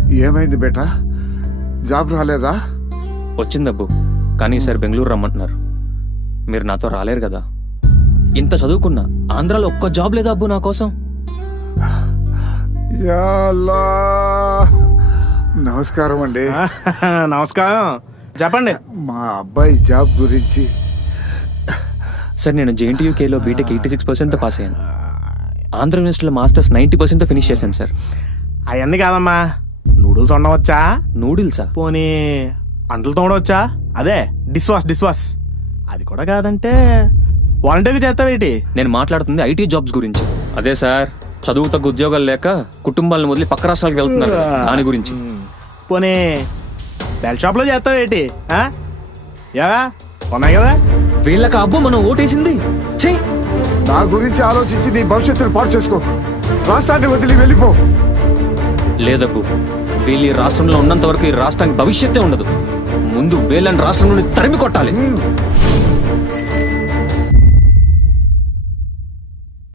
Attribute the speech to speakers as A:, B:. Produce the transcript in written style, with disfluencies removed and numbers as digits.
A: ఏమైంది బేటా? జాబ్ రాలేదా?
B: వచ్చిందబ్బు, కానీ ఈసారి బెంగళూరు రమ్మంటున్నారు. మీరు నాతో రాలేరు కదా. ఇంత చదువుకున్నా ఆంధ్రాలో ఒక్క జాబ్ లేదా అబ్బు నా కోసం.
A: యా అల్లా. నమస్కారం అండి.
C: నమస్కారం, చెప్పండి.
A: మా అబ్బాయి జాబ్ గురించి.
B: సార్, నేను JNTUKలో బీటెక్ 86%తో పాస్ అయ్యాను. ఆంధ్ర యూనివర్సిటీలో మాస్టర్స్ 90%తో ఫినిష్ చేశాను సార్.
C: అవన్నీ కాదమ్మా, నూడిల్స్ వండవచ్చా?
B: నూడిల్సా?
C: పోనీ అంటలు తోడవచ్చా? అదే డిష్ వాష్. అది కూడా కాదంటే వాలంటీర్గా చేస్తావేటి?
B: నేను మాట్లాడుతుంది ఐటీ జాబ్స్ గురించి. అదే సార్, చదువు తగ్గ ఉద్యోగాలు లేక కుటుంబాలను వదిలి పక్క రాష్ట్రాలకు వెళ్తున్నారు కదా, దాని గురించి.
C: పోనీ బెల్ షాప్లో చేస్తావేటి? యావా ఉన్నాయి కదా.
B: వీళ్ళకి అబ్బు మనం ఓటేసింది. ఛీ!
A: నా గురించి ఆలోచించి నీ భవిష్యత్తును పాడు చేసుకో. రాష్ట్రాన్ని వదిలి వెళ్ళిపో.
B: లేదబ్బు, వీళ్ళు ఈ రాష్ట్రంలో ఉన్నంత వరకు ఈ రాష్ట్రానికి భవిష్యత్తే ఉండదు. ముందు వీళ్ళని రాష్ట్రం నుండి తరిమి కొట్టాలి.